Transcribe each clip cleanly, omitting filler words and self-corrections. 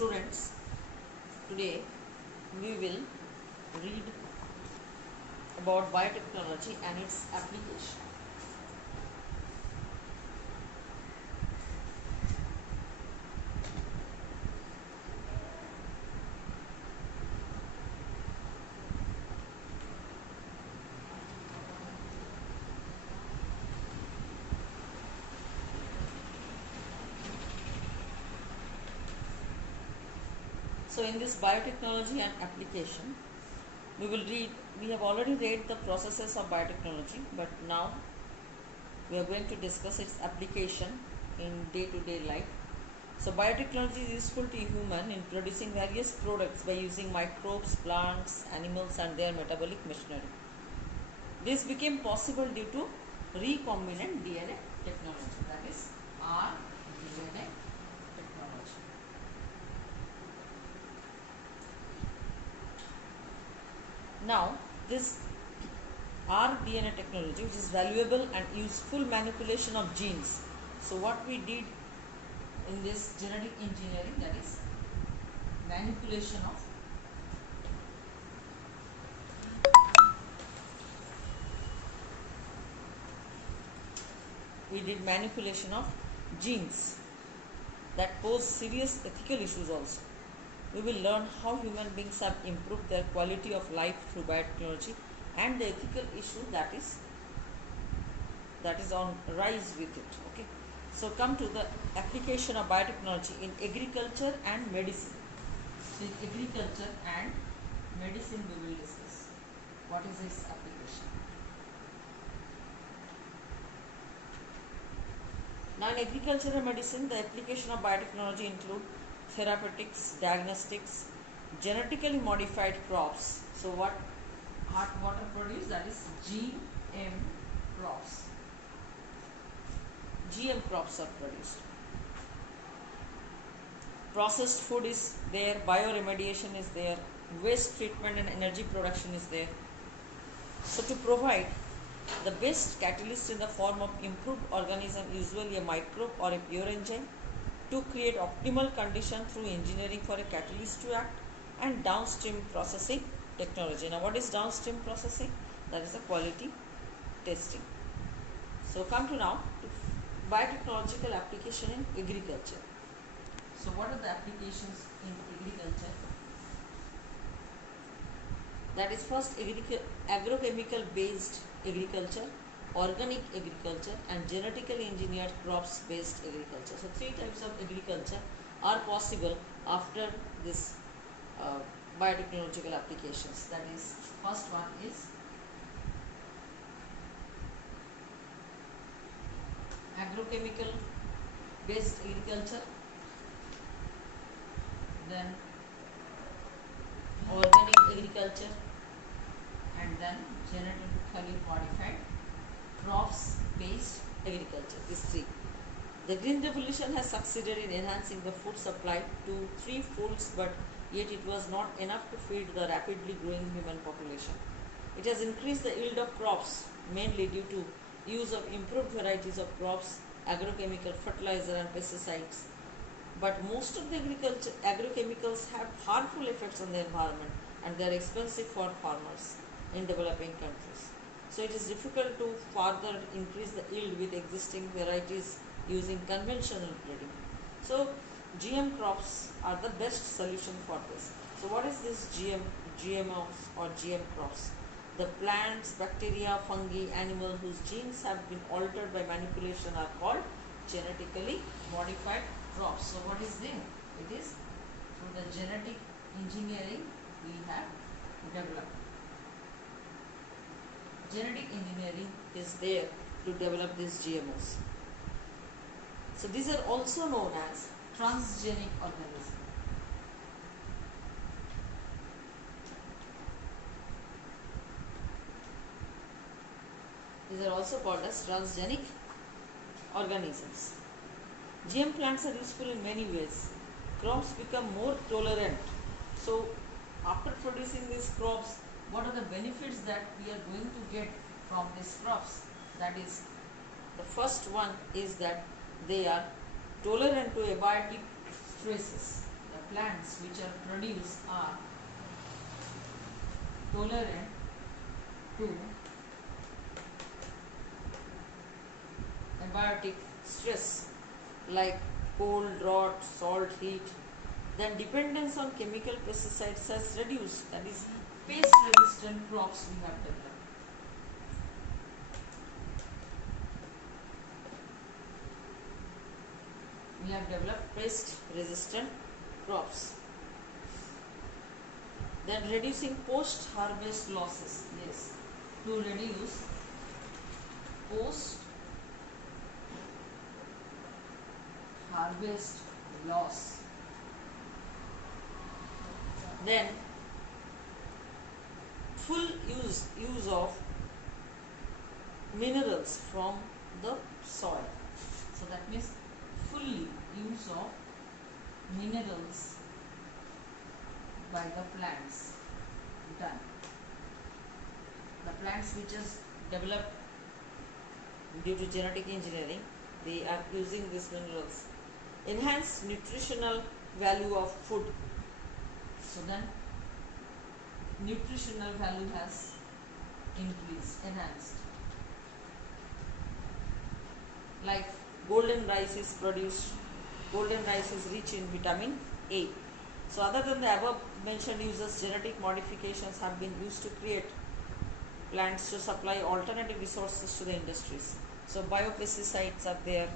students, today we will read about biotechnology and its application. So in this biotechnology and application, we have already read the processes of biotechnology, but now we are going to discuss its application in day-to-day life. So biotechnology is useful to human in producing various products by using microbes, plants, animals and their metabolic machinery. This became possible due to recombinant DNA technology, that is rDNA technology. Now, this rDNA technology, which is valuable and useful manipulation of genes. So, what we did in this genetic engineering, that is manipulation of genes that pose serious ethical issues also. We will learn how human beings have improved their quality of life through biotechnology and the ethical issue that is on rise with it. Okay. So come to the application of biotechnology in agriculture and medicine. So in agriculture and medicine we will discuss what is its application. Now in agriculture and medicine, the application of biotechnology include therapeutics, diagnostics, genetically modified crops. So what are produced? That is GM crops. GM crops are produced. Processed food is there, bioremediation is there, waste treatment and energy production is there. So to provide the best catalyst in the form of improved organism, usually a microbe or a pure enzyme, to create optimal condition through engineering for a catalyst to act, and downstream processing technology. Now what is downstream processing? That is the quality testing. So come to now to biotechnological application in agriculture. So what are the applications in agriculture? That is first agrochemical based agriculture, organic agriculture and genetically engineered crops based agriculture. So three types of agriculture are possible after this biotechnological applications. That is, first one is agrochemical based agriculture, then organic agriculture, and then genetically modified crops based agriculture. These three. The green revolution has succeeded in enhancing the food supply to threefolds, but yet it was not enough to feed the rapidly growing human population. It has increased the yield of crops mainly due to use of improved varieties of crops, agrochemical fertilizer and pesticides. But most of the agrochemicals have harmful effects on the environment and they are expensive for farmers in developing countries. So it is difficult to further increase the yield with existing varieties using conventional breeding. So GM crops are the best solution for this. So what is this GMOs or GM crops? The plants, bacteria, fungi, animal whose genes have been altered by manipulation are called genetically modified crops. So what is there? It is through the genetic engineering we have developed. Genetic engineering is there to develop these GMOs. So these are also known as transgenic organisms. These are also called as transgenic organisms. GM plants are useful in many ways. Crops become more tolerant. So after producing these crops, what are the benefits that we are going to get from these crops? That is, the first one is that they are tolerant to abiotic stresses. the plants which are produced are tolerant to abiotic stress like cold, drought, salt, heat, then dependence on chemical pesticides has reduced. That is, pest resistant crops we have developed. We have developed pest resistant crops. Then reducing post harvest losses. Yes, to reduce post harvest loss. Then full use of minerals from the soil. So that means fully use of minerals by the plants done. The plants which is developed due to genetic engineering, they are using these minerals. Enhance nutritional value of food. So then nutritional value has increased, enhanced. Like golden rice is produced, golden rice is rich in vitamin A. So other than the above mentioned uses, genetic modifications have been used to create plants to supply alternative resources to the industries. So biopesticides are there.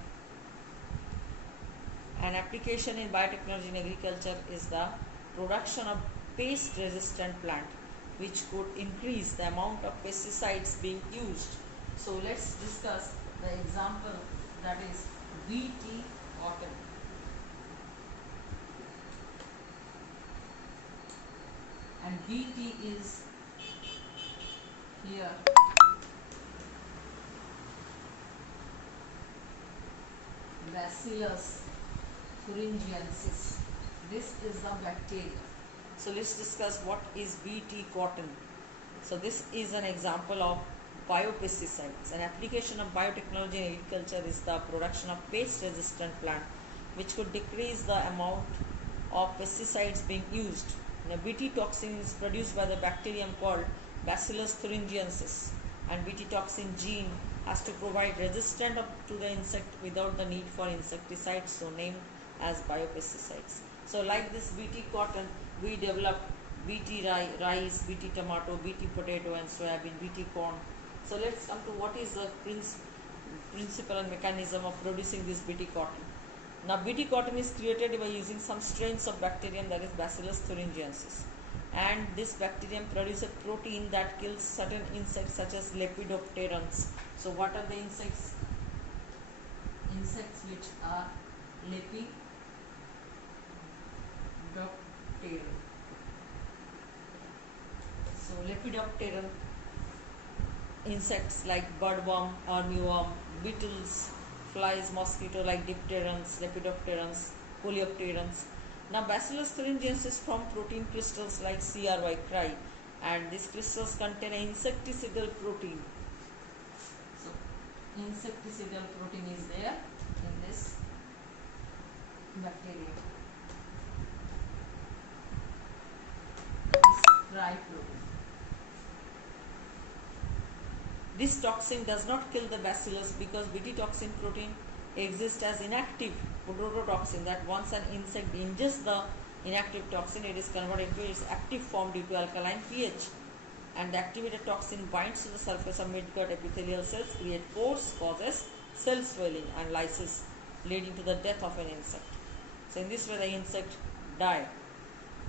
An application in biotechnology in agriculture is the production of pest resistant plant, which could increase the amount of pesticides being used. So let's discuss the example, that is BT cotton. And BT is here Bacillus thuringiensis. This is the bacteria. So let's discuss what is BT cotton. So this is an example of biopesticides. An application of biotechnology in agriculture is the production of pest resistant plant, which could decrease the amount of pesticides being used. Now, BT toxin is produced by the bacterium called Bacillus thuringiensis, and BT toxin gene has to provide resistance to the insect without the need for insecticides, so named as biopesticides. So like this BT cotton, we developed BT rice, BT tomato, BT potato and soybean, BT corn. So let's come to what is the principle and mechanism of producing this BT cotton. Now BT cotton is created by using some strains of bacterium, that is Bacillus thuringiensis, and this bacterium produces a protein that kills certain insects such as lepidopterans. So what are the insects? Insects which are lepidopteran. So lepidopteran insects like birdworm, armyworm, beetles, flies, mosquito like dipterans, lepidopterans, coleopterans. Now Bacillus thuringiensis form protein crystals like cry, and these crystals contain an insecticidal protein. So insecticidal protein is there in this bacteria. This cry protein. This toxin does not kill the bacillus because BT toxin protein exists as inactive prototoxin, that once an insect ingests the inactive toxin, it is converted into its active form due to alkaline pH. And the activated toxin binds to the surface of midgut epithelial cells, create pores, causes cell swelling and lysis, leading to the death of an insect. So in this way the insect died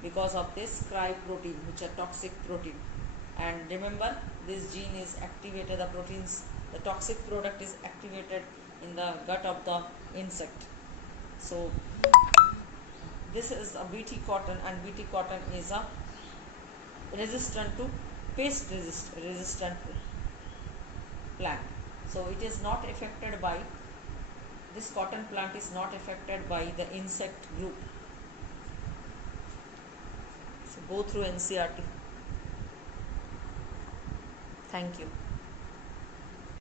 because of this cry protein, which are toxic protein. And remember, this gene is activated, the proteins, the toxic product is activated in the gut of the insect. So this is a BT cotton, and BT cotton is a resistant to pest resistant plant. So it is not affected by, this cotton plant is not affected by the insect group. So go through NCERT. Thank you.